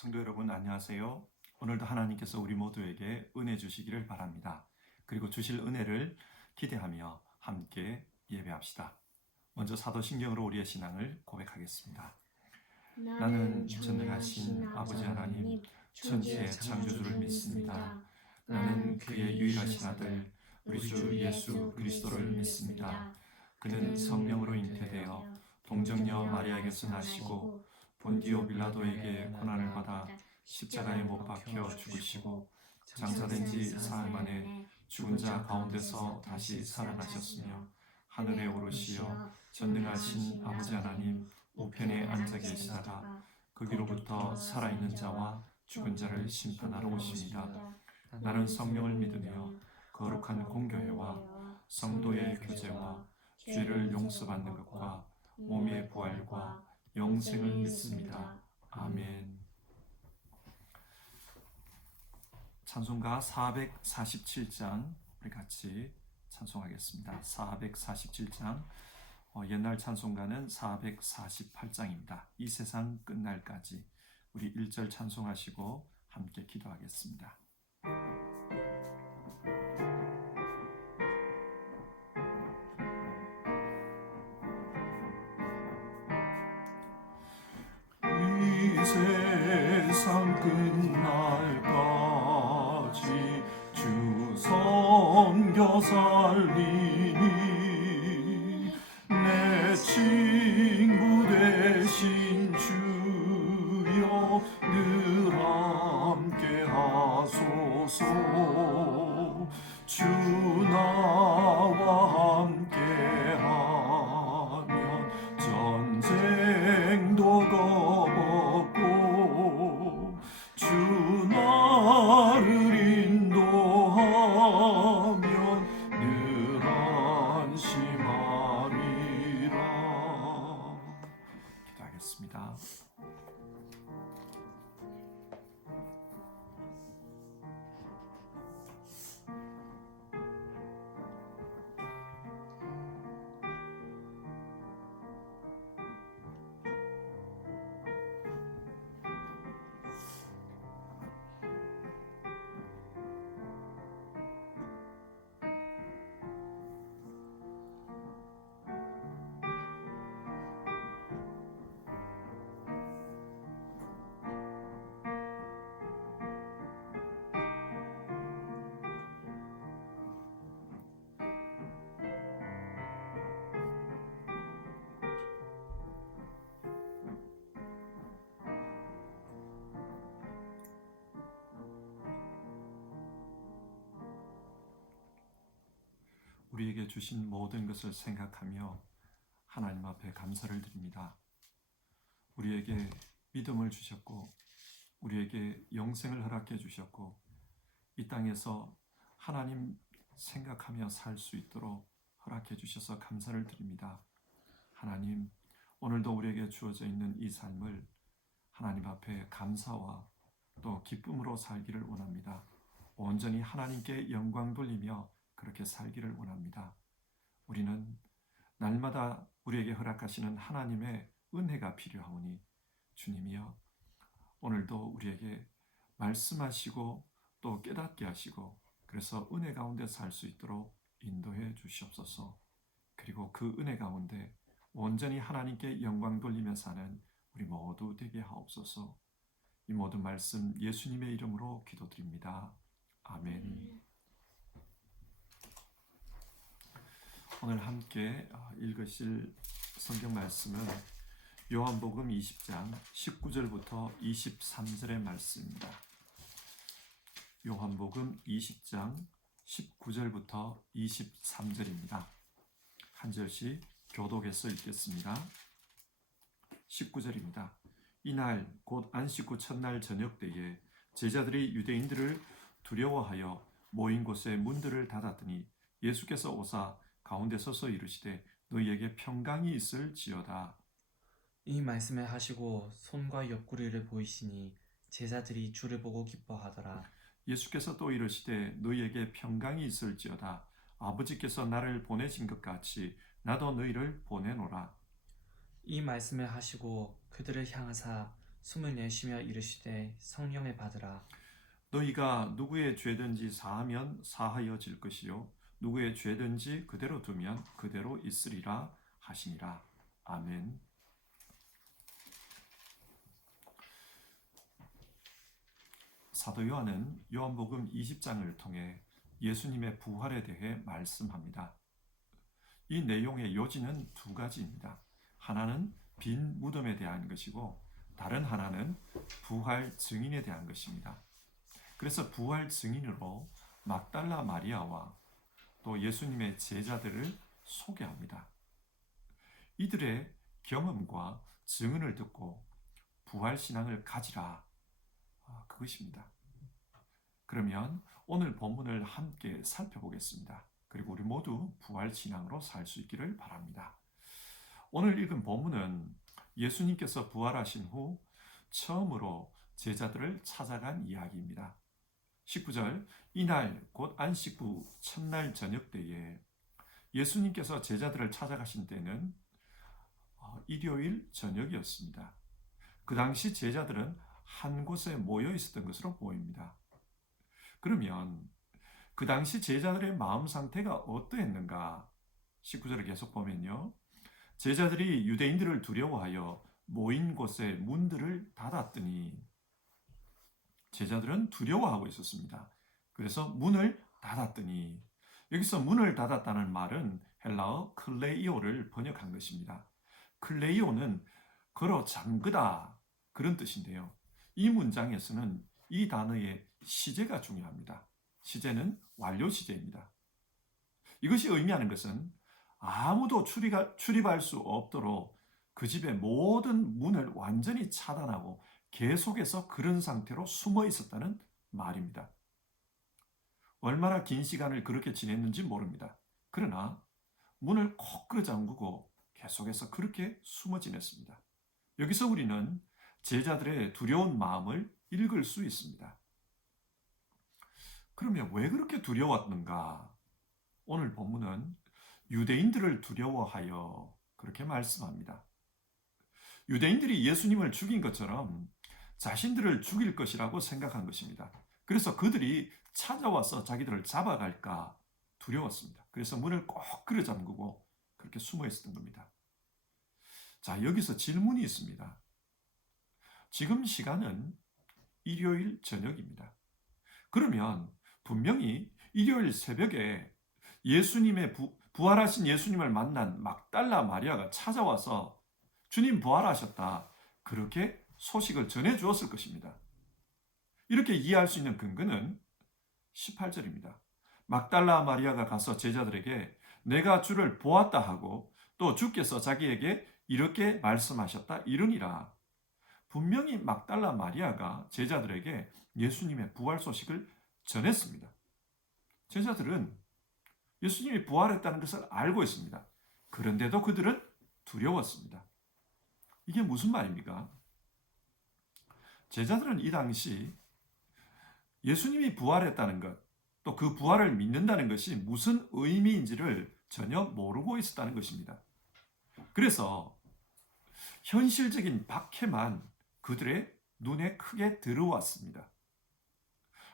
성도 여러분 안녕하세요. 오늘도 하나님께서 우리 모두에게 은혜 주시기를 바랍니다. 그리고 주실 은혜를 기대하며 함께 예배합시다. 먼저 사도신경으로 우리의 신앙을 고백하겠습니다. 나는 전능하신 아버지 하나님 천지의 창조주를 믿습니다. 나는 그의 유일하신 아들 우리 주 예수 그리스도를 믿습니다. 그는 성령으로 잉태되어 동정녀 마리아에게서 나시고 본디오 빌라도에게 고난을 받아 십자가에 못 박혀 죽으시고 장사된 지 사흘 만에 죽은 자 가운데서 다시 살아나셨으며 하늘에 오르시어 전능하신 아버지 하나님 우편에 앉아 계시다가 거기로부터 살아있는 자와 죽은 자를 심판하러 오십니다. 나는 성령을 믿으며 거룩한 공교회와 성도의 교제와 죄를 용서받는 것과 몸의 부활과 영생을 믿습니다. 아멘. 찬송가 447장 우리 같이 찬송하겠습니다. 447장 옛날 찬송가는 448장입니다. 이 세상 끝날까지 우리 1절 찬송하시고 함께 기도하겠습니다. 이 세상 끝날까지 주 섬겨 살리니 내 친구 되신 주여 늘 함께 하소서. 주 나와 함께 하면 전쟁도 겁없고 주 나를 인도하면 늘 안심하리라. 기도하겠습니다. 우리에게 주신 모든 것을 생각하며 하나님 앞에 감사를 드립니다. 우리에게 믿음을 주셨고 우리에게 영생을 허락해 주셨고 이 땅에서 하나님 생각하며 살 수 있도록 허락해 주셔서 감사를 드립니다. 하나님, 오늘도 우리에게 주어져 있는 이 삶을 하나님 앞에 감사와 또 기쁨으로 살기를 원합니다. 온전히 하나님께 영광 돌리며 그렇게 살기를 원합니다. 우리는 날마다 우리에게 허락하시는 하나님의 은혜가 필요하오니 주님이여 오늘도 우리에게 말씀하시고 또 깨닫게 하시고 그래서 은혜 가운데 살 수 있도록 인도해 주시옵소서. 그리고 그 은혜 가운데 온전히 하나님께 영광 돌리며 사는 우리 모두 되게 하옵소서. 이 모든 말씀 예수님의 이름으로 기도드립니다. 아멘. 오늘 함께 읽으실 성경 말씀은 요한복음 20장 19절부터 23절의 말씀입니다. 요한복음 20장 19절부터 23절입니다. 한 절씩 교독해서 읽겠습니다. 19절입니다. 이날 곧 안식 후 첫날 저녁 때에 제자들이 유대인들을 두려워하여 모인 곳에 문들을 닫았더니 예수께서 오사 가운데 서서 이르시되 너희에게 평강이 있을지어다. 이 말씀을 하시고 손과 옆구리를 보이시니 제자들이 주를 보고 기뻐하더라. 예수께서 또 이르시되 너희에게 평강이 있을지어다. 아버지께서 나를 보내신 것 같이 나도 너희를 보내노라. 이 말씀을 하시고 그들을 향하사 숨을 내쉬며 이르시되 성령을 받으라. 너희가 누구의 죄든지 사하면 사하여질 것이요 누구의 죄든지 그대로 두면 그대로 있으리라 하시니라. 아멘. 사도 요한은 요한복음 20장을 통해 예수님의 부활에 대해 말씀합니다. 이 내용의 요지는 두 가지입니다. 하나는 빈 무덤에 대한 것이고 다른 하나는 부활 증인에 대한 것입니다. 그래서 부활 증인으로 막달라 마리아와 또 예수님의 제자들을 소개합니다. 이들의 경험과 증언을 듣고 부활 신앙을 가지라. 그것입니다. 그러면 오늘 본문을 함께 살펴보겠습니다. 그리고 우리 모두 부활 신앙으로 살 수 있기를 바랍니다. 오늘 읽은 본문은 예수님께서 부활하신 후 처음으로 제자들을 찾아간 이야기입니다. 19절, 이날 곧 안식 후 첫날 저녁 때에 예수님께서 제자들을 찾아가신 때는 일요일 저녁이었습니다. 그 당시 제자들은 한 곳에 모여 있었던 것으로 보입니다. 그러면 그 당시 제자들의 마음 상태가 어떠했는가? 19절을 계속 보면요. 제자들이 유대인들을 두려워하여 모인 곳에 문들을 닫았더니 제자들은 두려워하고 있었습니다. 그래서 문을 닫았더니 여기서 문을 닫았다는 말은 헬라어 클레이오를 번역한 것입니다. 클레이오는 걸어 잠그다 그런 뜻인데요. 이 문장에서는 이 단어의 시제가 중요합니다. 시제는 완료 시제입니다. 이것이 의미하는 것은 아무도 출입할 수 없도록 그 집의 모든 문을 완전히 차단하고 계속해서 그런 상태로 숨어 있었다는 말입니다. 얼마나 긴 시간을 그렇게 지냈는지 모릅니다. 그러나 문을 콕 끌어 잠그고 계속해서 그렇게 숨어 지냈습니다. 여기서 우리는 제자들의 두려운 마음을 읽을 수 있습니다. 그러면 왜 그렇게 두려웠는가? 오늘 본문은 유대인들을 두려워하여 그렇게 말씀합니다. 유대인들이 예수님을 죽인 것처럼 자신들을 죽일 것이라고 생각한 것입니다. 그래서 그들이 찾아와서 자기들을 잡아갈까 두려웠습니다. 그래서 문을 꼭 끌어 잠그고 그렇게 숨어 있었던 겁니다. 자, 여기서 질문이 있습니다. 지금 시간은 일요일 저녁입니다. 그러면 분명히 일요일 새벽에 부활하신 예수님을 만난 막달라 마리아가 찾아와서 주님 부활하셨다. 그렇게 소식을 전해 주었을 것입니다. 이렇게 이해할 수 있는 근거는 18절입니다. 막달라 마리아가 가서 제자들에게 내가 주를 보았다 하고 또 주께서 자기에게 이렇게 말씀하셨다 이르니라. 분명히 막달라 마리아가 제자들에게 예수님의 부활 소식을 전했습니다. 제자들은 예수님이 부활했다는 것을 알고 있습니다. 그런데도 그들은 두려웠습니다. 이게 무슨 말입니까? 제자들은 이 당시 예수님이 부활했다는 것, 또 그 부활을 믿는다는 것이 무슨 의미인지를 전혀 모르고 있었다는 것입니다. 그래서 현실적인 박해만 그들의 눈에 크게 들어왔습니다.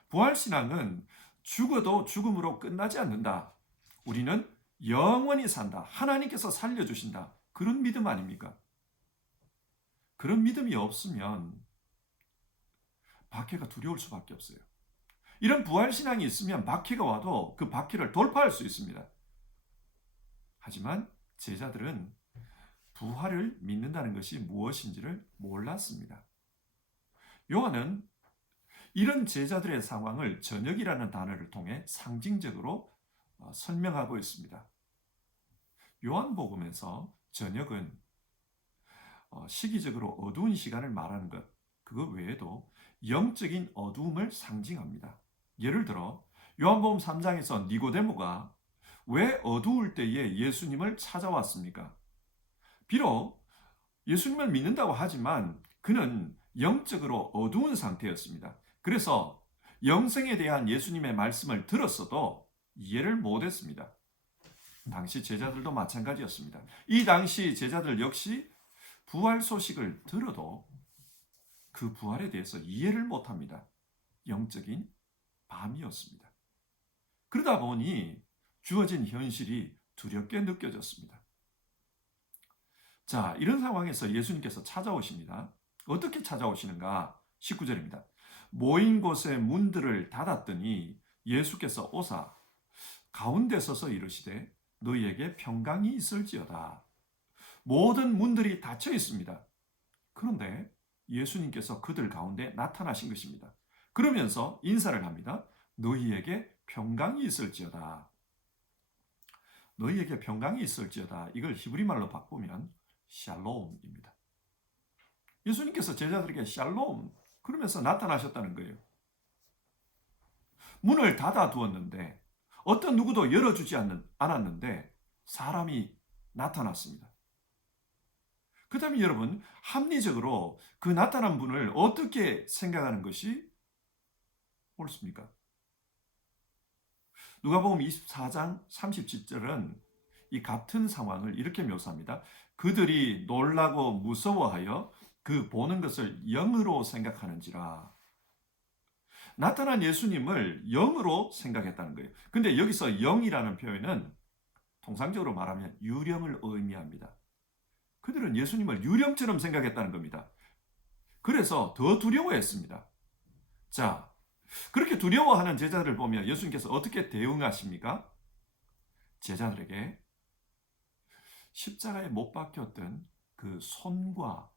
부활신앙은 죽어도 죽음으로 끝나지 않는다. 우리는 영원히 산다. 하나님께서 살려주신다. 그런 믿음 아닙니까? 그런 믿음이 없으면 박해가 두려울 수밖에 없어요. 이런 부활신앙이 있으면 박해가 와도 그 박해를 돌파할 수 있습니다. 하지만 제자들은 부활을 믿는다는 것이 무엇인지를 몰랐습니다. 요한은 이런 제자들의 상황을 저녁이라는 단어를 통해 상징적으로 설명하고 있습니다. 요한복음에서 저녁은 시기적으로 어두운 시간을 말하는 것, 그거 외에도 영적인 어두움을 상징합니다. 예를 들어 요한복음 3장에서 니고데모가 왜 어두울 때에 예수님을 찾아왔습니까? 비록 예수님을 믿는다고 하지만 그는 영적으로 어두운 상태였습니다. 그래서 영생에 대한 예수님의 말씀을 들었어도 이해를 못했습니다. 당시 제자들도 마찬가지였습니다. 이 당시 제자들 역시 부활 소식을 들어도 그 부활에 대해서 이해를 못합니다. 영적인 밤이었습니다. 그러다 보니 주어진 현실이 두렵게 느껴졌습니다. 자, 이런 상황에서 예수님께서 찾아오십니다. 어떻게 찾아오시는가? 19절입니다. 모인 곳에 문들을 닫았더니 예수께서 오사 가운데 서서 이르시되 너희에게 평강이 있을지어다. 모든 문들이 닫혀 있습니다. 그런데 예수님께서 그들 가운데 나타나신 것입니다. 그러면서 인사를 합니다. 너희에게 평강이 있을지어다. 너희에게 평강이 있을지어다. 이걸 히브리 말로 바꾸면 샬롬입니다. 예수님께서 제자들에게 샬롬 그러면서 나타나셨다는 거예요. 문을 닫아 두었는데 어떤 누구도 열어주지 않았는데 사람이 나타났습니다. 그 다음에 여러분 합리적으로 그 나타난 분을 어떻게 생각하는 것이 옳습니까? 누가복음 24장 37절은 이 같은 상황을 이렇게 묘사합니다. 그들이 놀라고 무서워하여 그 보는 것을 영으로 생각하는지라. 나타난 예수님을 영으로 생각했다는 거예요. 근데 여기서 영이라는 표현은 통상적으로 말하면 유령을 의미합니다. 그들은 예수님을 유령처럼 생각했다는 겁니다. 그래서 더 두려워했습니다. 자, 그렇게 두려워하는 제자들을 보면 예수님께서 어떻게 대응하십니까? 제자들에게 십자가에 못 박혔던 그 손과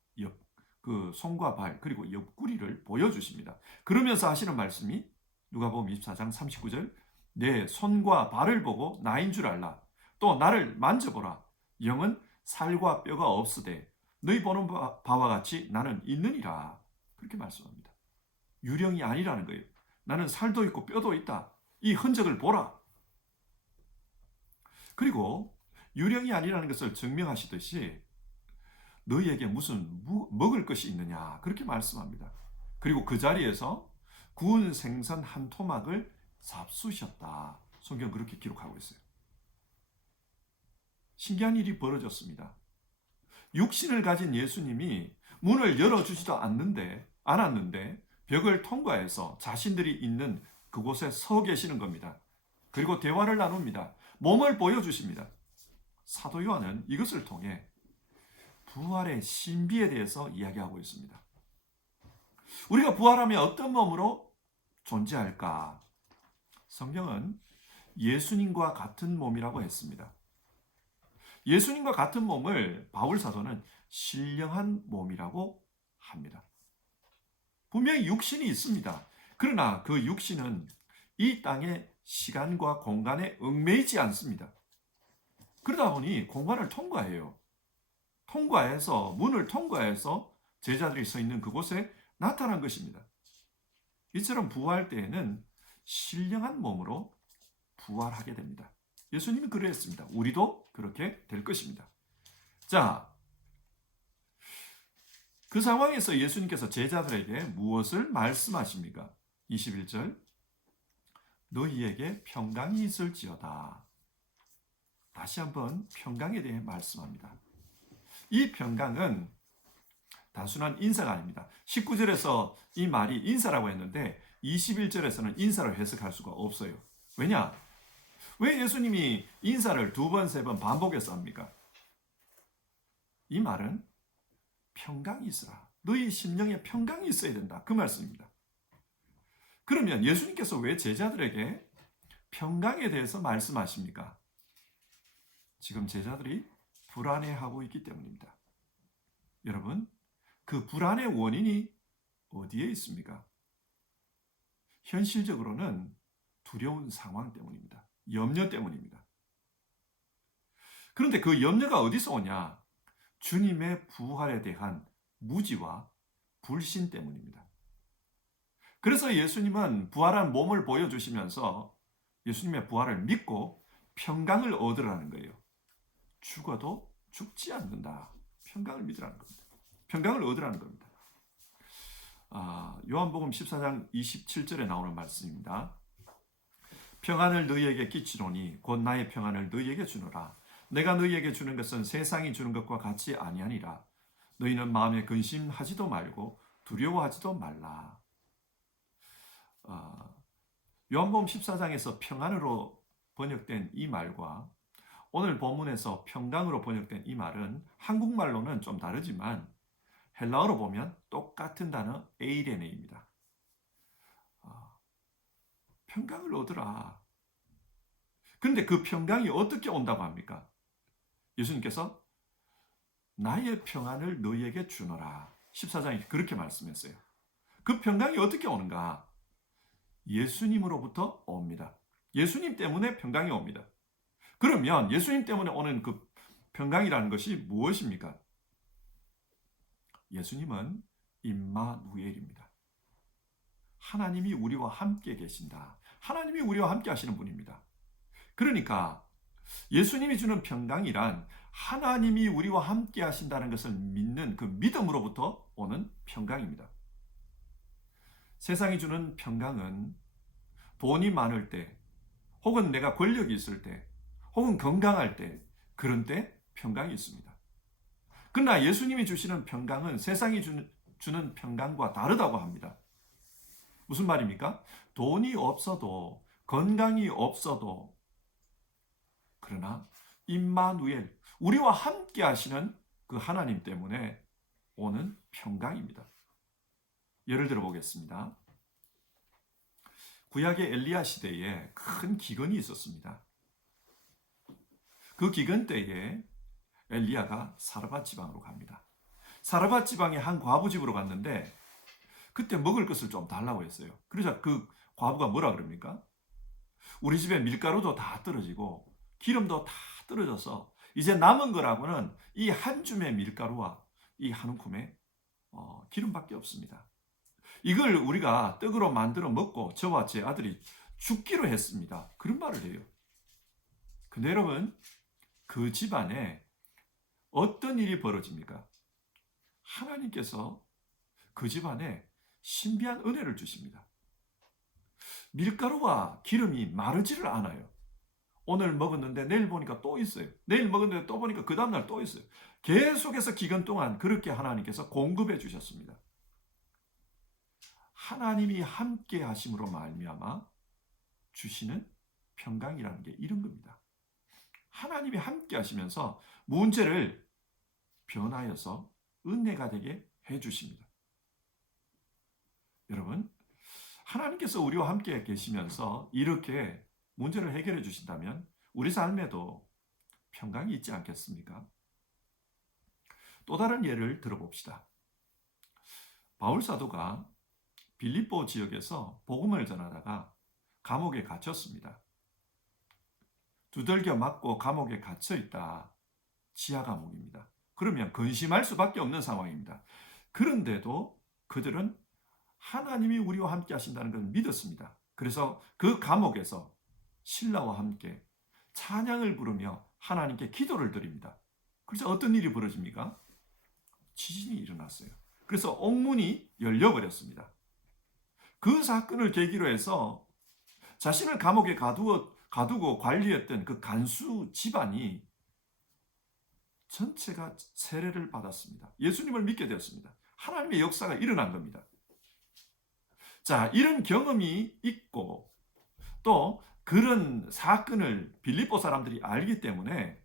손과 발 그리고 옆구리를 보여주십니다. 그러면서 하시는 말씀이 누가복음 24장 39절 내 손과 발을 보고 나인 줄 알라. 또 나를 만져보라. 영은 살과 뼈가 없으되 너희 보는 바와 같이 나는 있느니라. 그렇게 말씀합니다. 유령이 아니라는 거예요. 나는 살도 있고 뼈도 있다. 이 흔적을 보라. 그리고 유령이 아니라는 것을 증명하시듯이 너희에게 무슨 먹을 것이 있느냐 그렇게 말씀합니다. 그리고 그 자리에서 구운 생선 한 토막을 잡수셨다. 성경 그렇게 기록하고 있어요. 신기한 일이 벌어졌습니다. 육신을 가진 예수님이 문을 열어주지도 않았는데 벽을 통과해서 자신들이 있는 그곳에 서 계시는 겁니다. 그리고 대화를 나눕니다. 몸을 보여주십니다. 사도 요한은 이것을 통해 부활의 신비에 대해서 이야기하고 있습니다. 우리가 부활하면 어떤 몸으로 존재할까? 성경은 예수님과 같은 몸이라고 했습니다. 예수님과 같은 몸을 바울 사도는 신령한 몸이라고 합니다. 분명히 육신이 있습니다. 그러나 그 육신은 이 땅의 시간과 공간에 얽매이지 않습니다. 그러다 보니 공간을 문을 통과해서 제자들이 서 있는 그곳에 나타난 것입니다. 이처럼 부활 때에는 신령한 몸으로 부활하게 됩니다. 예수님이 그랬습니다. 우리도 그렇게 될 것입니다. 자, 그 상황에서 예수님께서 제자들에게 무엇을 말씀하십니까? 21절 너희에게 평강이 있을지어다. 다시 한번 평강에 대해 말씀합니다. 이 평강은 단순한 인사가 아닙니다. 19절에서 이 말이 인사라고 했는데 21절에서는 인사로 해석할 수가 없어요. 왜냐? 왜 예수님이 인사를 2번, 3번 반복해서 합니까? 이 말은 평강이 있으라. 너희 심령에 평강이 있어야 된다. 그 말씀입니다. 그러면 예수님께서 왜 제자들에게 평강에 대해서 말씀하십니까? 지금 제자들이 불안해하고 있기 때문입니다. 여러분, 그 불안의 원인이 어디에 있습니까? 현실적으로는 두려운 상황 때문입니다. 염려 때문입니다. 그런데 그 염려가 어디서 오냐? 주님의 부활에 대한 무지와 불신 때문입니다. 그래서 예수님은 부활한 몸을 보여주시면서 예수님의 부활을 믿고 평강을 얻으라는 거예요. 죽어도 죽지 않는다. 평강을 믿으라는 겁니다. 평강을 얻으라는 겁니다. 요한복음 14장 27절에 나오는 말씀입니다. 평안을 너희에게 끼치노니 곧 나의 평안을 너희에게 주노라. 내가 너희에게 주는 것은 세상이 주는 것과 같이 아니하니라. 너희는 마음에 근심하지도 말고 두려워하지도 말라. 요한복음 14장에서 평안으로 번역된 이 말과 오늘 본문에서 평강으로 번역된 이 말은 한국말로는 좀 다르지만 헬라어로 보면 똑같은 단어 에이레네입니다. 평강을 얻으라. 근데 그 평강이 어떻게 온다고 합니까? 예수님께서 나의 평안을 너희에게 주노라. 14장에 그렇게 말씀했어요. 그 평강이 어떻게 오는가? 예수님으로부터 옵니다. 예수님 때문에 평강이 옵니다. 그러면 예수님 때문에 오는 그 평강이라는 것이 무엇입니까? 예수님은 임마누엘입니다. 하나님이 우리와 함께 계신다. 하나님이 우리와 함께 하시는 분입니다. 그러니까 예수님이 주는 평강이란 하나님이 우리와 함께 하신다는 것을 믿는 그 믿음으로부터 오는 평강입니다. 세상이 주는 평강은 돈이 많을 때, 혹은 내가 권력이 있을 때, 혹은 건강할 때, 그런 때 평강이 있습니다. 그러나 예수님이 주시는 평강은 세상이 주는 평강과 다르다고 합니다. 무슨 말입니까? 돈이 없어도, 건강이 없어도, 그러나 임마누엘, 우리와 함께 하시는 그 하나님 때문에 오는 평강입니다. 예를 들어 보겠습니다. 구약의 엘리야 시대에 큰 기근이 있었습니다. 그 기근 때에 엘리야가 사르밧 지방으로 갑니다. 사르밧 지방의 한 과부 집으로 갔는데 그때 먹을 것을 좀 달라고 했어요. 그러자 그 과부가 뭐라 그럽니까? 우리 집에 밀가루도 다 떨어지고 기름도 다 떨어져서 이제 남은 거라고는 이 한 줌의 밀가루와 이 한 움큼의 기름밖에 없습니다. 이걸 우리가 떡으로 만들어 먹고 저와 제 아들이 죽기로 했습니다. 그런 말을 해요. 근데 여러분, 그 집안에 어떤 일이 벌어집니까? 하나님께서 그 집안에 신비한 은혜를 주십니다. 밀가루와 기름이 마르지를 않아요. 오늘 먹었는데 내일 보니까 또 있어요. 내일 먹었는데 또 보니까 그 다음날 또 있어요. 계속해서 기간 동안 그렇게 하나님께서 공급해 주셨습니다. 하나님이 함께 하심으로 말미암아 주시는 평강이라는 게 이런 겁니다. 하나님이 함께 하시면서 문제를 변하여서 은혜가 되게 해 주십니다. 여러분, 하나님께서 우리와 함께 계시면서 이렇게 문제를 해결해 주신다면 우리 삶에도 평강이 있지 않겠습니까? 또 다른 예를 들어봅시다. 바울 사도가 빌립보 지역에서 복음을 전하다가 감옥에 갇혔습니다. 두들겨 맞고 감옥에 갇혀 있다. 지하 감옥입니다. 그러면 근심할 수밖에 없는 상황입니다. 그런데도 그들은 하나님이 우리와 함께 하신다는 걸 믿었습니다. 그래서 그 감옥에서 신라와 함께 찬양을 부르며 하나님께 기도를 드립니다. 그래서 어떤 일이 벌어집니까? 지진이 일어났어요. 그래서 옥문이 열려버렸습니다. 그 사건을 계기로 해서 자신을 감옥에 가두고 관리했던 그 간수 집안이 전체가 세례를 받았습니다. 예수님을 믿게 되었습니다. 하나님의 역사가 일어난 겁니다. 자, 이런 경험이 있고 또 그런 사건을 빌립보 사람들이 알기 때문에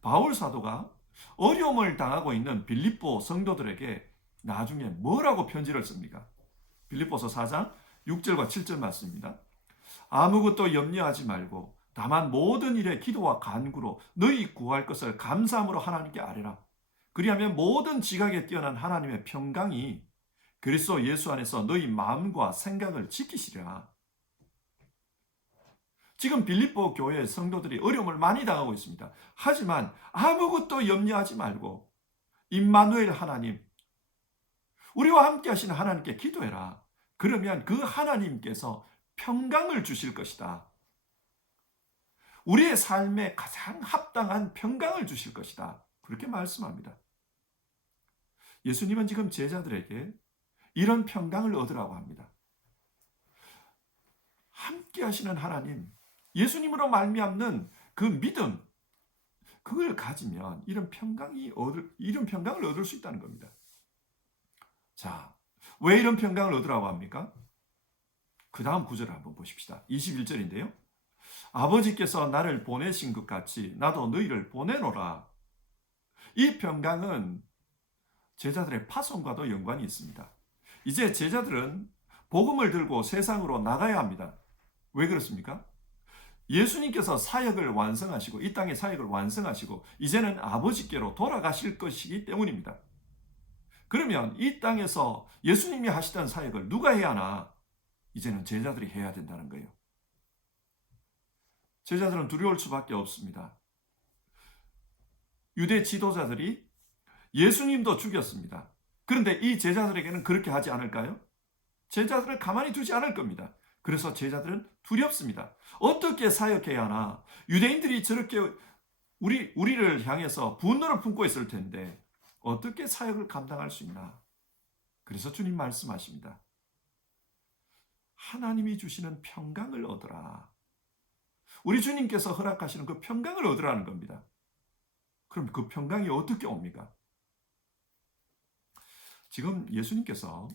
바울 사도가 어려움을 당하고 있는 빌립보 성도들에게 나중에 뭐라고 편지를 씁니까? 빌립보서 4장 6절과 7절 말씀입니다. 아무것도 염려하지 말고 다만 모든 일에 기도와 간구로 너희 구할 것을 감사함으로 하나님께 아뢰라. 그리하면 모든 지각에 뛰어난 하나님의 평강이 그리스도 예수 안에서 너희 마음과 생각을 지키시리라. 지금 빌립보 교회 성도들이 어려움을 많이 당하고 있습니다. 하지만 아무것도 염려하지 말고 임마누엘 하나님, 우리와 함께 하시는 하나님께 기도해라. 그러면 그 하나님께서 평강을 주실 것이다. 우리의 삶에 가장 합당한 평강을 주실 것이다. 그렇게 말씀합니다. 예수님은 지금 제자들에게 이런 평강을 얻으라고 합니다. 함께 하시는 하나님, 예수님으로 말미암는 그 믿음, 그걸 가지면 이런 평강을 얻을 수 있다는 겁니다. 자, 왜 이런 평강을 얻으라고 합니까? 그 다음 구절을 한번 보십시다. 21절인데요. 아버지께서 나를 보내신 것 같이 나도 너희를 보내노라. 이 평강은 제자들의 파송과도 연관이 있습니다. 이제 제자들은 복음을 들고 세상으로 나가야 합니다. 왜 그렇습니까? 예수님께서 사역을 완성하시고 이 땅의 사역을 완성하시고 이제는 아버지께로 돌아가실 것이기 때문입니다. 그러면 이 땅에서 예수님이 하시던 사역을 누가 해야 하나? 이제는 제자들이 해야 된다는 거예요. 제자들은 두려울 수밖에 없습니다. 유대 지도자들이 예수님도 죽였습니다. 그런데 이 제자들에게는 그렇게 하지 않을까요? 제자들을 가만히 두지 않을 겁니다. 그래서 제자들은 두렵습니다. 어떻게 사역해야 하나? 유대인들이 저렇게 우리를 향해서 분노를 품고 있을 텐데 어떻게 사역을 감당할 수 있나? 그래서 주님 말씀하십니다. 하나님이 주시는 평강을 얻으라. 우리 주님께서 허락하시는 그 평강을 얻으라는 겁니다. 그럼 그 평강이 어떻게 옵니까? 지금 예수님께서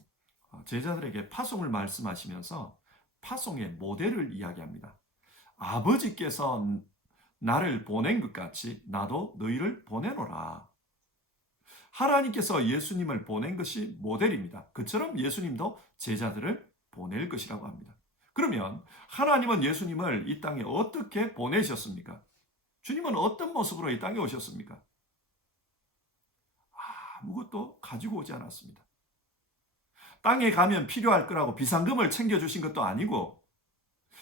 제자들에게 파송을 말씀하시면서 파송의 모델을 이야기합니다. 아버지께서 나를 보낸 것 같이 나도 너희를 보내노라. 하나님께서 예수님을 보낸 것이 모델입니다. 그처럼 예수님도 제자들을 보낼 것이라고 합니다. 그러면 하나님은 예수님을 이 땅에 어떻게 보내셨습니까? 주님은 어떤 모습으로 이 땅에 오셨습니까? 아무것도 가지고 오지 않았습니다. 땅에 가면 필요할 거라고 비상금을 챙겨주신 것도 아니고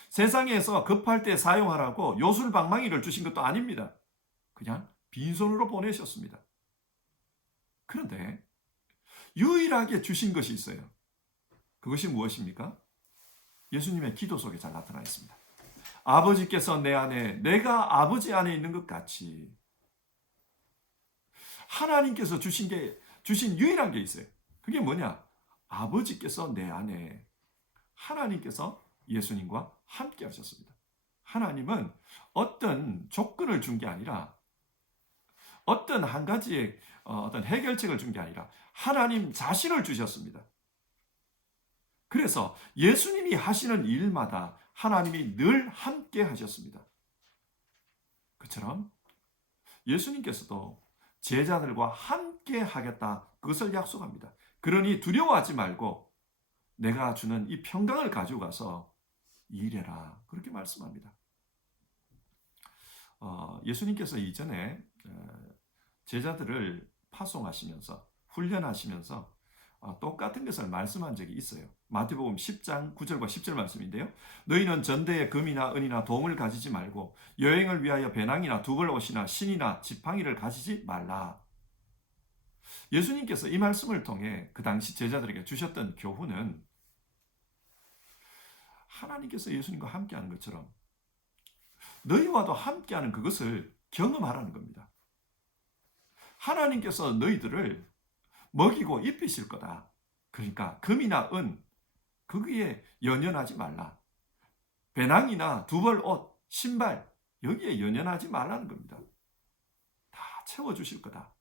세상에서 급할 때 사용하라고 요술방망이를 주신 것도 아닙니다. 그냥 빈손으로 보내셨습니다. 그런데 유일하게 주신 것이 있어요. 그것이 무엇입니까? 예수님의 기도 속에 잘 나타나 있습니다. 아버지께서 내 안에, 내가 아버지 안에 있는 것 같이 하나님께서 주신 유일한 게 있어요. 그게 뭐냐? 아버지께서 내 안에, 하나님께서 예수님과 함께 하셨습니다. 하나님은 어떤 조건을 준 게 아니라 어떤 한 가지의 어떤 해결책을 준 게 아니라 하나님 자신을 주셨습니다. 그래서 예수님이 하시는 일마다 하나님이 늘 함께 하셨습니다. 그처럼 예수님께서도 제자들과 함께 하겠다. 그것을 약속합니다. 그러니 두려워하지 말고 내가 주는 이 평강을 가지고 가서 일해라. 그렇게 말씀합니다. 예수님께서 이전에 제자들을 파송하시면서 훈련하시면서 똑같은 것을 말씀한 적이 있어요. 마태복음 10장 9절과 10절 말씀인데요. 너희는 전대에 금이나 은이나 동을 가지지 말고 여행을 위하여 배낭이나 두벌옷이나 신이나 지팡이를 가지지 말라. 예수님께서 이 말씀을 통해 그 당시 제자들에게 주셨던 교훈은 하나님께서 예수님과 함께하는 것처럼 너희와도 함께하는 그것을 경험하라는 겁니다. 하나님께서 너희들을 먹이고 입히실 거다. 그러니까 금이나 은 거기에 연연하지 말라. 배낭이나 두벌 옷, 신발 여기에 연연하지 말라는 겁니다. 다 채워주실 거다.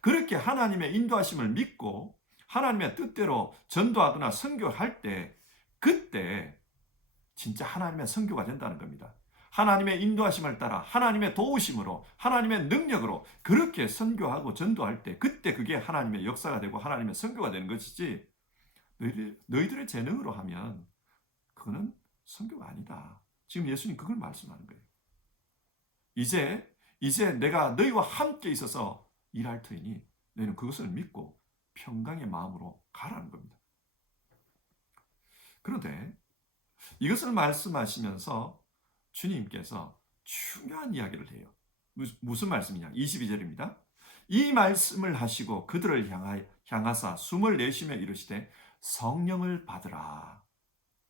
그렇게 하나님의 인도하심을 믿고 하나님의 뜻대로 전도하거나 선교할 때 그때 진짜 하나님의 선교가 된다는 겁니다. 하나님의 인도하심을 따라 하나님의 도우심으로 하나님의 능력으로 그렇게 선교하고 전도할 때 그때 그게 하나님의 역사가 되고 하나님의 선교가 되는 것이지 너희들의 재능으로 하면 그거는 선교가 아니다. 지금 예수님 그걸 말씀하는 거예요. 이제 내가 너희와 함께 있어서 일할 터이니 너희는 그것을 믿고 평강의 마음으로 가라는 겁니다. 그런데 이것을 말씀하시면서 주님께서 중요한 이야기를 해요. 무슨 말씀이냐? 22절입니다. 이 말씀을 하시고 그들을 향하사 숨을 내쉬며 이르시되 성령을 받으라.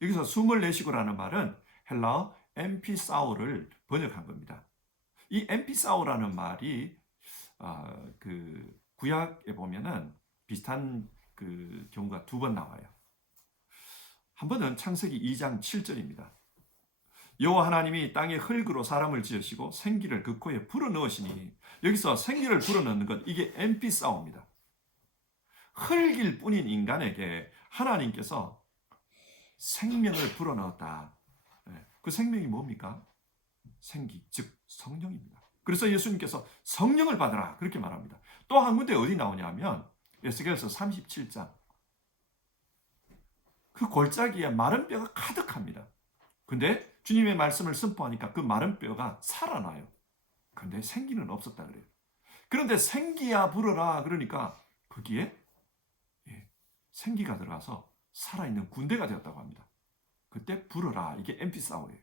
여기서 숨을 내쉬고라는 말은 헬라어 엠피사오를 번역한 겁니다. 이 엠피사오라는 말이 그 구약에 보면은 비슷한 그 경우가 두 번 나와요. 한 번은 창세기 2장 7절입니다. 여호와 하나님이 땅에 흙으로 사람을 지으시고 생기를 그 코에 불어넣으시니 여기서 생기를 불어넣는 것 이게 엠피사오입니다. 흙일 뿐인 인간에게 하나님께서 생명을 불어넣었다. 그 생명이 뭡니까? 생기, 즉 성령입니다. 그래서 예수님께서 성령을 받으라 그렇게 말합니다. 또 한 군데 어디 나오냐면 에스겔서 37장. 그 골짜기에 마른 뼈가 가득합니다. 근데 주님의 말씀을 선포하니까 그 마른 뼈가 살아나요. 근데 생기는 없었다 그래요. 그런데 생기야 불어라 그러니까 거기에 생기가 들어가서 살아있는 군대가 되었다고 합니다. 그때 불어라, 이게 엠피사오예요.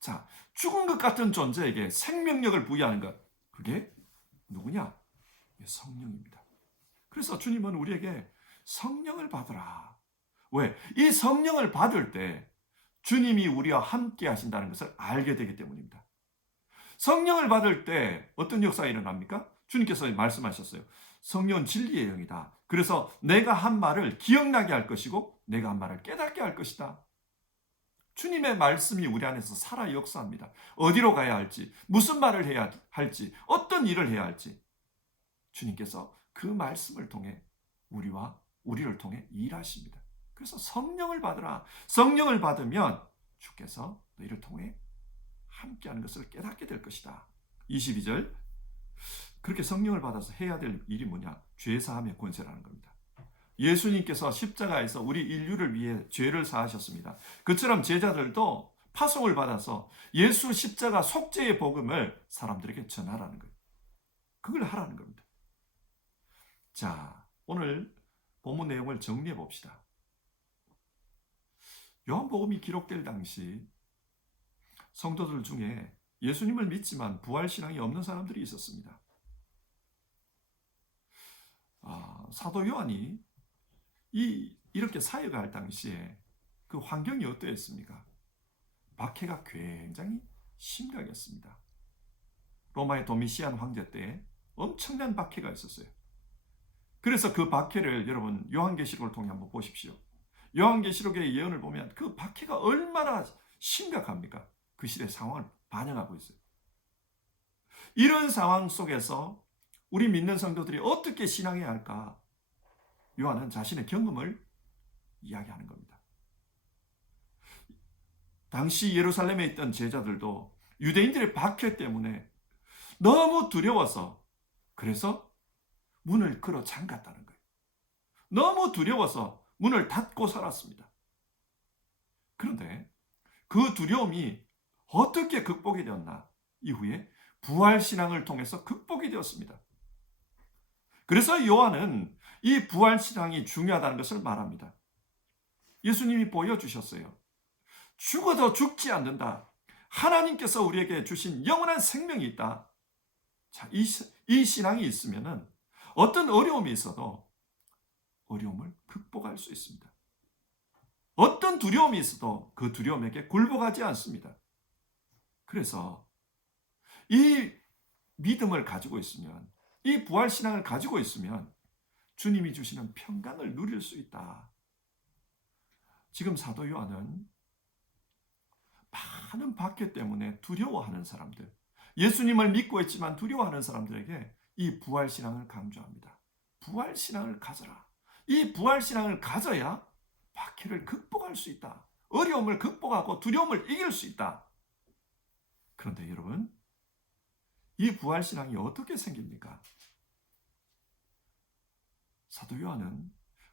자, 죽은 것 같은 존재에게 생명력을 부여하는 것, 그게 누구냐? 성령입니다. 그래서 주님은 우리에게 성령을 받으라. 왜? 이 성령을 받을 때 주님이 우리와 함께 하신다는 것을 알게 되기 때문입니다. 성령을 받을 때 어떤 역사가 일어납니까? 주님께서 말씀하셨어요. 성령은 진리의 영이다. 그래서 내가 한 말을 기억나게 할 것이고 내가 한 말을 깨닫게 할 것이다. 주님의 말씀이 우리 안에서 살아 역사합니다. 어디로 가야 할지, 무슨 말을 해야 할지, 어떤 일을 해야 할지 주님께서 그 말씀을 통해 우리를 통해 일하십니다. 그래서 성령을 받으라. 성령을 받으면 주께서 너희를 통해 함께하는 것을 깨닫게 될 것이다. 22절. 그렇게 성령을 받아서 해야 될 일이 뭐냐? 죄사함의 권세라는 겁니다. 예수님께서 십자가에서 우리 인류를 위해 죄를 사하셨습니다. 그처럼 제자들도 파송을 받아서 예수 십자가 속죄의 복음을 사람들에게 전하라는 거예요. 그걸 하라는 겁니다. 자, 오늘 본문 내용을 정리해 봅시다. 요한복음이 기록될 당시 성도들 중에 예수님을 믿지만 부활신앙이 없는 사람들이 있었습니다. 사도 요한이 이렇게 사역할 당시에 그 환경이 어떠했습니까? 박해가 굉장히 심각했습니다. 로마의 도미시안 황제 때 엄청난 박해가 있었어요. 그래서 그 박해를 여러분 요한계시록을 통해 한번 보십시오. 요한계시록의 예언을 보면 그 박해가 얼마나 심각합니까? 그 시대 상황을 반영하고 있어요. 이런 상황 속에서 우리 믿는 성도들이 어떻게 신앙해야 할까? 요한은 자신의 경험을 이야기하는 겁니다. 당시 예루살렘에 있던 제자들도 유대인들의 박해 때문에 너무 두려워서 그래서 문을 걸어 잠갔다는 거예요. 너무 두려워서 문을 닫고 살았습니다. 그런데 그 두려움이 어떻게 극복이 되었나? 이후에 부활신앙을 통해서 극복이 되었습니다. 그래서 요한은 이 부활신앙이 중요하다는 것을 말합니다. 예수님이 보여주셨어요. 죽어도 죽지 않는다. 하나님께서 우리에게 주신 영원한 생명이 있다. 자, 이 신앙이 있으면은 어떤 어려움이 있어도 어려움을 극복할 수 있습니다. 어떤 두려움이 있어도 그 두려움에게 굴복하지 않습니다. 그래서 이 믿음을 가지고 있으면, 이 부활신앙을 가지고 있으면 주님이 주시는 평강을 누릴 수 있다. 지금 사도 요한은 많은 박해 때문에 두려워하는 사람들, 예수님을 믿고 있지만 두려워하는 사람들에게 이 부활신앙을 강조합니다. 부활신앙을 가져라. 이 부활신앙을 가져야 박해를 극복할 수 있다. 어려움을 극복하고 두려움을 이길 수 있다. 그런데 여러분, 이 부활신앙이 어떻게 생깁니까? 사도 요한은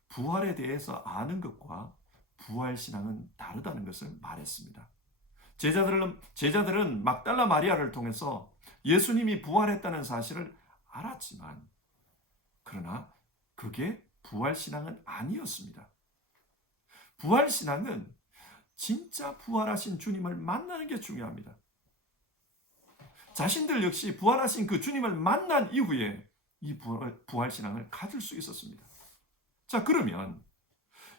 부활에 대해서 아는 것과 부활신앙은 다르다는 것을 말했습니다. 제자들은 막달라 마리아를 통해서 예수님이 부활했다는 사실을 알았지만, 그러나 그게 부활신앙은 아니었습니다. 부활신앙은 진짜 부활하신 주님을 만나는 게 중요합니다. 자신들 역시 부활하신 그 주님을 만난 이후에 이 부활신앙을 가질 수 있었습니다. 자, 그러면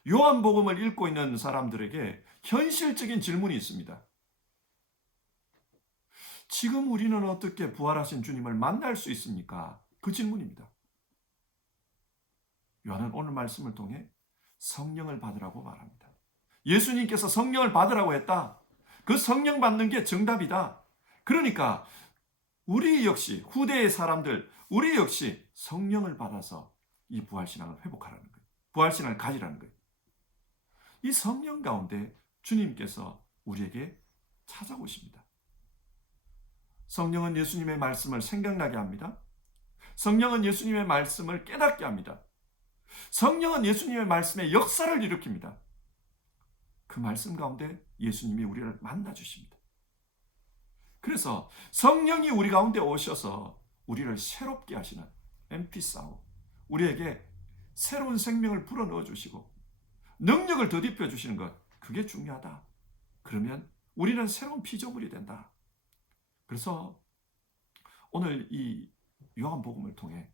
요한복음을 읽고 있는 사람들에게 현실적인 질문이 있습니다. 지금 우리는 어떻게 부활하신 주님을 만날 수 있습니까? 그 질문입니다. 요한은 오늘 말씀을 통해 성령을 받으라고 말합니다. 예수님께서 성령을 받으라고 했다. 그 성령 받는 게 정답이다. 그러니까 우리 역시 후대의 사람들, 우리 역시 성령을 받아서 이 부활신앙을 회복하라는 거예요. 부활신앙을 가지라는 거예요. 이 성령 가운데 주님께서 우리에게 찾아오십니다. 성령은 예수님의 말씀을 생각나게 합니다. 성령은 예수님의 말씀을 깨닫게 합니다. 성령은 예수님의 말씀에 역사를 일으킵니다. 그 말씀 가운데 예수님이 우리를 만나 주십니다. 그래서 성령이 우리 가운데 오셔서 우리를 새롭게 하시는 엠피사오, 우리에게 새로운 생명을 불어넣어 주시고 능력을 더딥혀 주시는 것, 그게 중요하다. 그러면 우리는 새로운 피조물이 된다. 그래서 오늘 이 요한복음을 통해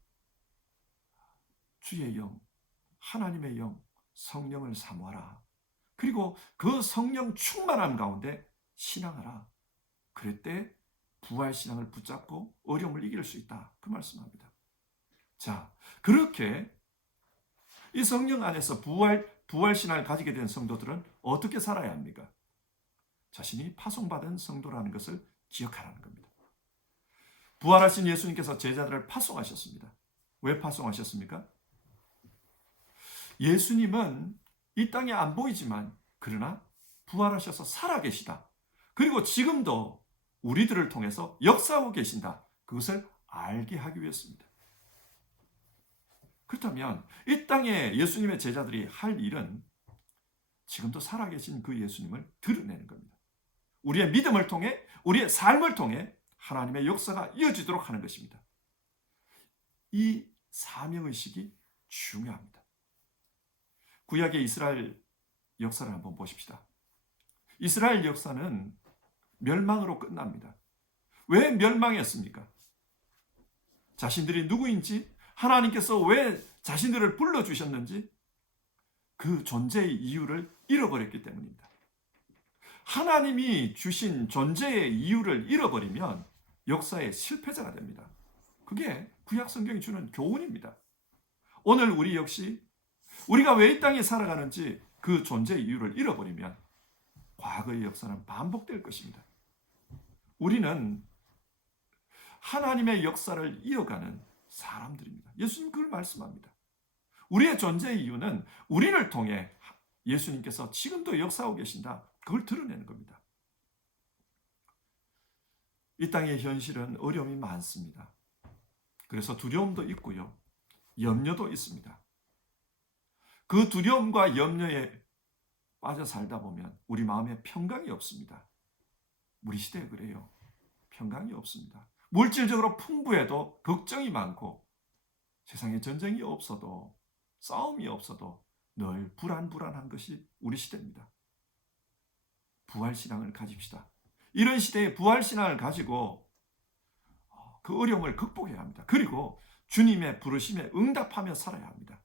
주의 영, 하나님의 영, 성령을 사모하라. 그리고 그 성령 충만함 가운데 신앙하라. 그럴 때 부활신앙을 붙잡고 어려움을 이길 수 있다. 그 말씀합니다. 자, 그렇게 이 성령 안에서 부활신앙을 가지게 된 성도들은 어떻게 살아야 합니까? 자신이 파송받은 성도라는 것을 기억하라는 겁니다. 부활하신 예수님께서 제자들을 파송하셨습니다. 왜 파송하셨습니까? 예수님은 이 땅에 안 보이지만 그러나 부활하셔서 살아계시다. 그리고 지금도 우리들을 통해서 역사하고 계신다. 그것을 알게 하기 위해서입니다. 그렇다면 이 땅에 예수님의 제자들이 할 일은 지금도 살아계신 그 예수님을 드러내는 겁니다. 우리의 믿음을 통해, 우리의 삶을 통해 하나님의 역사가 이어지도록 하는 것입니다. 이 사명의식이 중요합니다. 구약의 이스라엘 역사를 한번 보십시다. 이스라엘 역사는 멸망으로 끝납니다. 왜 멸망했습니까? 자신들이 누구인지, 하나님께서 왜 자신들을 불러주셨는지 그 존재의 이유를 잃어버렸기 때문입니다. 하나님이 주신 존재의 이유를 잃어버리면 역사의 실패자가 됩니다. 그게 구약 성경이 주는 교훈입니다. 오늘 우리 역시 우리가 왜 이 땅에 살아가는지 그 존재의 이유를 잃어버리면 과거의 역사는 반복될 것입니다. 우리는 하나님의 역사를 이어가는 사람들입니다. 예수님 그걸 말씀합니다. 우리의 존재의 이유는 우리를 통해 예수님께서 지금도 역사하고 계신다. 그걸 드러내는 겁니다. 이 땅의 현실은 어려움이 많습니다. 그래서 두려움도 있고요. 염려도 있습니다. 그 두려움과 염려에 빠져 살다 보면 우리 마음에 평강이 없습니다. 우리 시대에 그래요. 평강이 없습니다. 물질적으로 풍부해도 걱정이 많고 세상에 전쟁이 없어도 싸움이 없어도 늘 불안한 것이 우리 시대입니다. 부활신앙을 가집시다. 이런 시대에 부활신앙을 가지고 그 어려움을 극복해야 합니다. 그리고 주님의 부르심에 응답하며 살아야 합니다.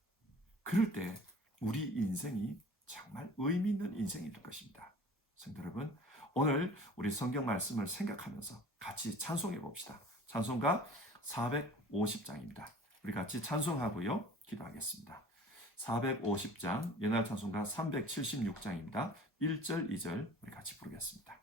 그럴 때 우리 인생이 정말 의미 있는 인생이 될 것입니다. 성도 여러분, 오늘 우리 성경 말씀을 생각하면서 같이 찬송해 봅시다. 찬송가 450장입니다. 우리 같이 찬송하고요. 기도하겠습니다. 450장, 옛날 찬송가 376장입니다. 1절, 2절 우리 같이 부르겠습니다.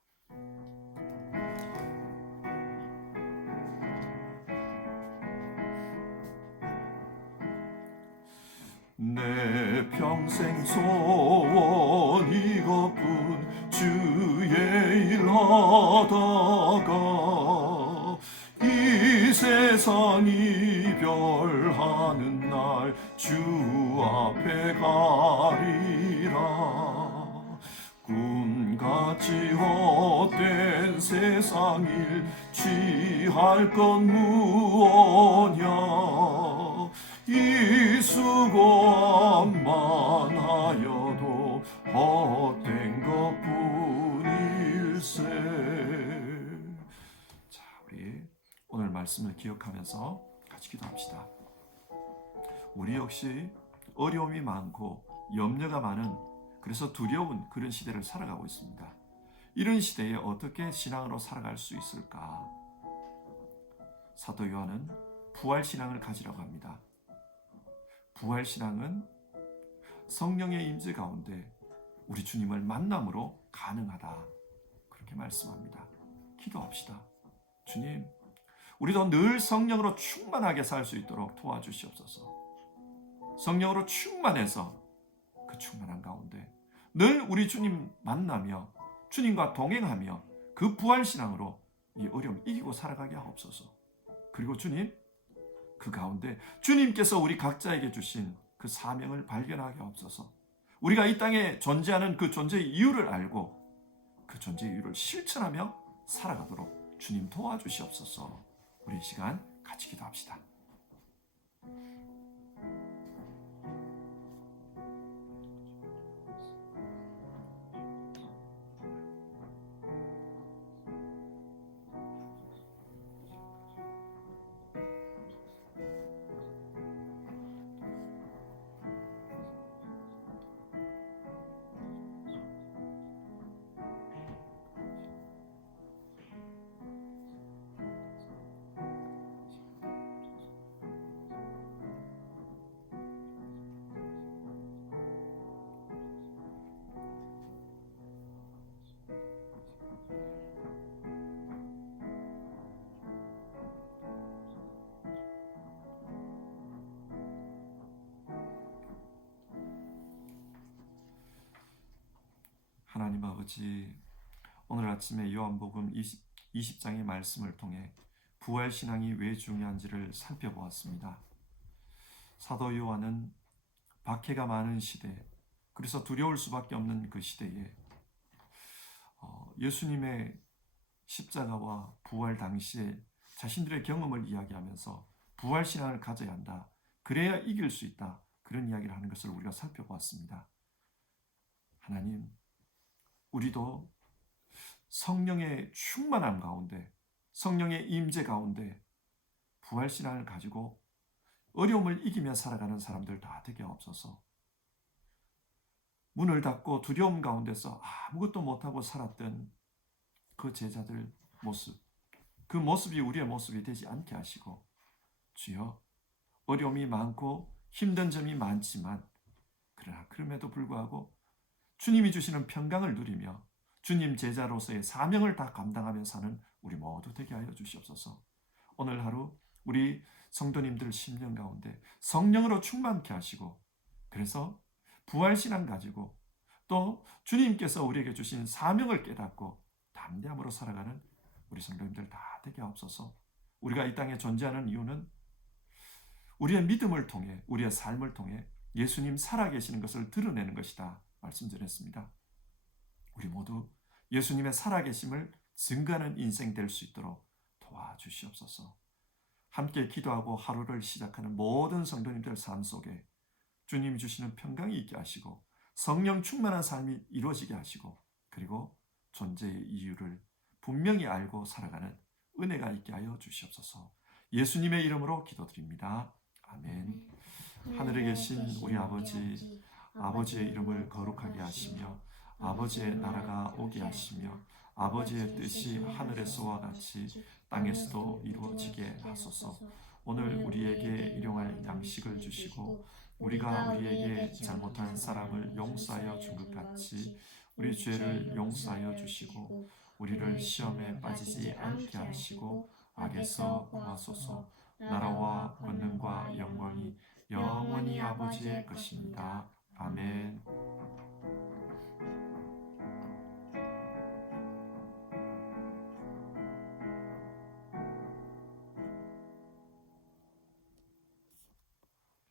내 평생 소원 이것뿐 주의 일 하다가 이 세상 이별하는 날 주 앞에 가리라. 꿈같이 헛된 세상 일 취할 건 무엇냐. 이 수고함만 하여도 헛된 것뿐일세. 자, 우리 오늘 말씀을 기억하면서 같이 기도합시다. 우리 역시 어려움이 많고 염려가 많은, 그래서 두려운 그런 시대를 살아가고 있습니다. 이런 시대에 어떻게 신앙으로 살아갈 수 있을까? 사도 요한은 부활신앙을 가지라고 합니다. 부활신앙은 성령의 임재 가운데 우리 주님을 만남으로 가능하다. 그렇게 말씀합니다. 기도합시다. 주님, 우리도 늘 성령으로 충만하게 살 수 있도록 도와주시옵소서. 성령으로 충만해서 충만한 가운데 늘 우리 주님 만나며 주님과 동행하며 그 부활신앙으로 이 어려움 이기고 살아가게 하옵소서. 그리고 주님, 그 가운데 주님께서 우리 각자에게 주신 그 사명을 발견하게 하옵소서. 우리가 이 땅에 존재하는 그 존재의 이유를 알고 그 존재의 이유를 실천하며 살아가도록 주님 도와주시옵소서. 우리 이 시간 같이 기도합시다. 하나님 아버지, 오늘 아침에 요한복음 20장의 말씀을 통해 부활신앙이 왜 중요한지를 살펴보았습니다. 사도 요한은 박해가 많은 시대, 그래서 두려울 수밖에 없는 그 시대에 예수님의 십자가와 부활 당시에 자신들의 경험을 이야기하면서 부활신앙을 가져야 한다. 그래야 이길 수 있다. 그런 이야기를 하는 것을 우리가 살펴보았습니다. 하나님, 우리도 성령의 충만함 가운데, 성령의 임재 가운데 부활신앙을 가지고 어려움을 이기며 살아가는 사람들 다 되게 없어서 문을 닫고 두려움 가운데서 아무것도 못하고 살았던 그 제자들 모습, 그 모습이 우리의 모습이 되지 않게 하시고, 주여, 어려움이 많고 힘든 점이 많지만 그러나 그럼에도 불구하고 주님이 주시는 평강을 누리며 주님 제자로서의 사명을 다 감당하며 사는 우리 모두 되게 하여 주시옵소서. 오늘 하루 우리 성도님들 심령 가운데 성령으로 충만케 하시고, 그래서 부활신앙 가지고 또 주님께서 우리에게 주신 사명을 깨닫고 담대함으로 살아가는 우리 성도님들 다 되게 하옵소서. 우리가 이 땅에 존재하는 이유는 우리의 믿음을 통해, 우리의 삶을 통해 예수님 살아계시는 것을 드러내는 것이다 말씀드렸습니다. 우리 모두 예수님의 살아계심을 증거하는 인생 될 수 있도록 도와주시옵소서. 함께 기도하고 하루를 시작하는 모든 성도님들 삶 속에 주님이 주시는 평강이 있게 하시고 성령 충만한 삶이 이루어지게 하시고, 그리고 존재의 이유를 분명히 알고 살아가는 은혜가 있게 하여 주시옵소서. 예수님의 이름으로 기도드립니다. 아멘. 하늘에 계신 우리 아버지, 아버지의 이름을 거룩하게 하시며 아버지의 나라가 오게 하시며 아버지의 뜻이 하늘에서와 같이 땅에서도 이루어지게 하소서. 오늘 우리에게 일용할 양식을 주시고 우리가 우리에게 잘못한 사람을 용서하여 준 것 같이 우리 죄를 용서하여 주시고 우리를 시험에 빠지지 않게 하시고 악에서 구하소서. 나라와 권능과 영광이 영원히 아버지의 것입니다. 아멘.